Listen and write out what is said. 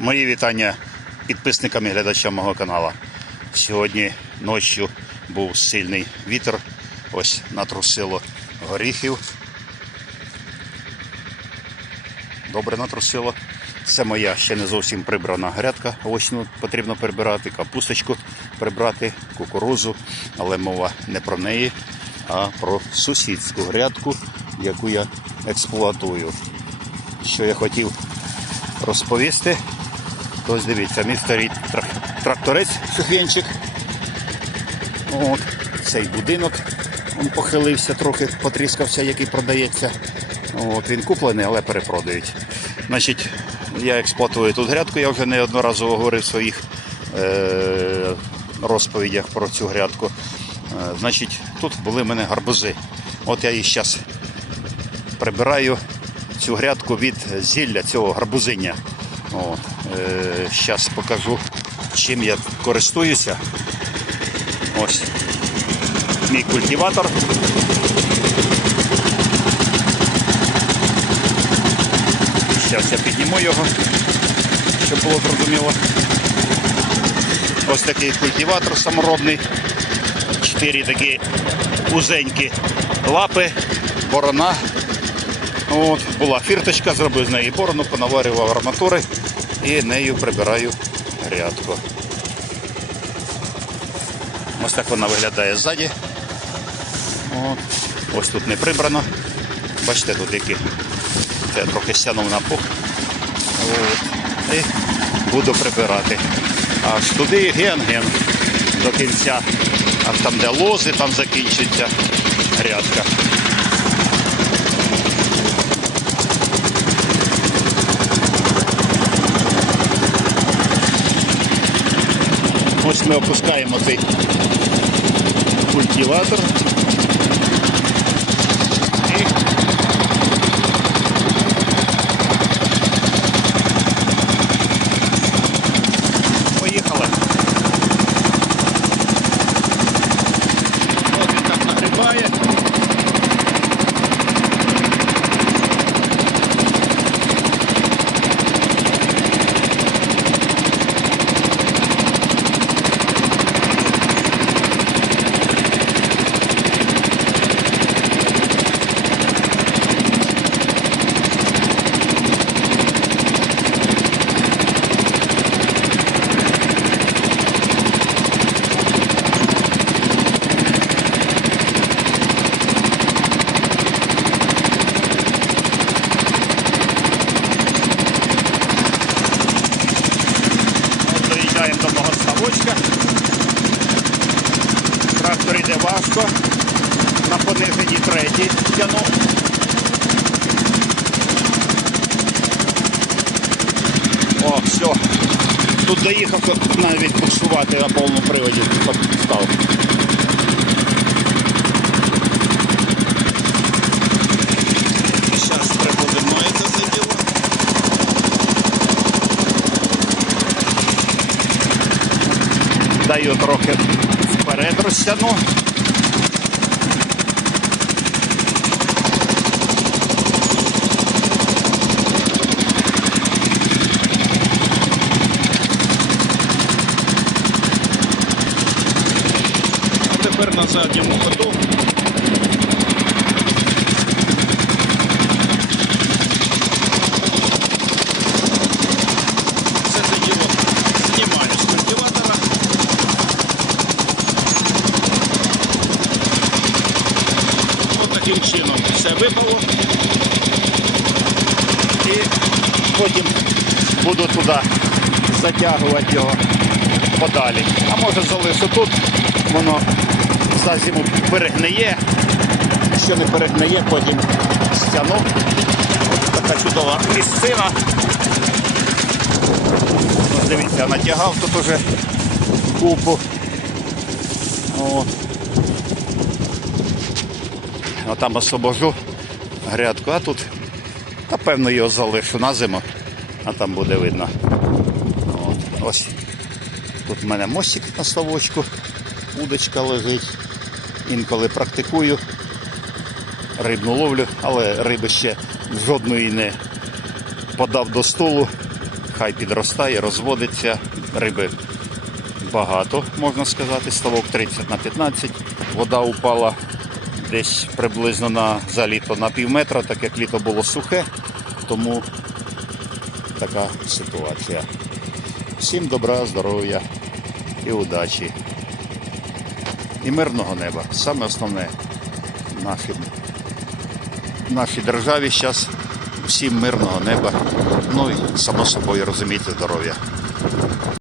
Мої вітання підписникам і глядачам мого каналу. Сьогодні ночі був сильний вітер. Ось натрусило горіхів. Добре натрусило. Це моя ще не зовсім прибрана грядка. Осінню потрібно прибирати, капусточку прибрати, кукурузу. Але мова не про неї, а про сусідську грядку, яку я експлуатую. Що я хотів розповісти. Ось дивіться, мій старий тракторець сухвінчик. От, цей будинок він похилився трохи, потріскався, який продається. От, він куплений, але перепродають. Значить, я експлуатую тут грядку, я вже неодноразово говорив в своїх е- розповідях про цю грядку. Е, значить, тут були в мене гарбузи. От я їх зараз прибираю цю грядку від зілля цього гарбузиння. От. Е, Зараз покажу, чим я користуюся. Ось мій культиватор. Зараз я підніму його, щоб було зрозуміло. Ось такий культиватор саморобний. Чотири такі узенькі лапи, борона. От, була фірточка, зробив з неї борону, понаварював арматури і нею прибираю грядку. Ось так вона виглядає ззаді. От. Ось тут не прибрано. Бачите, тут які це трохи стягнув на пух. От. І буду прибирати. Аж туди ген-ген до кінця. Аж там, де лози, там закінчиться грядка. Ось ми опускаємо цей культиватор. І поїхали. От він так нагрібає. От доїжджаємо до мого ставочка. Важко. На пониженні третій тяну. О, все. Тут доїхав тут навіть буксувати на повному приводі став. Зараз прибудемо це все діло. Даю трохи вперед розтягну. На задньому ходу. Таким чином все випало. І потім буду туди затягувати його подалі. А може залишу тут, воно за зиму перегниє. Що не перегниє, потім стяну. Така чудова місцина. Ось Дивіться, натягав тут уже купу. А там освобожу грядку, а тут, напевно, його залишу на зиму, а там буде видно. От, ось. Тут в мене мостик на ставочку, удочка лежить. Інколи практикую рибну ловлю, але риби ще жодної не подав до столу. хай підростає, розводиться. Риби багато, можна сказати, ставок 30 на 15. Вода упала десь приблизно на за літо на пів метра, так як літо було сухе, тому така ситуація. Всім добра, здоров'я і удачі. І мирного неба. Саме основне в нашій, в нашій державі зараз всім мирного неба. Ну і само собою розуміти здоров'я.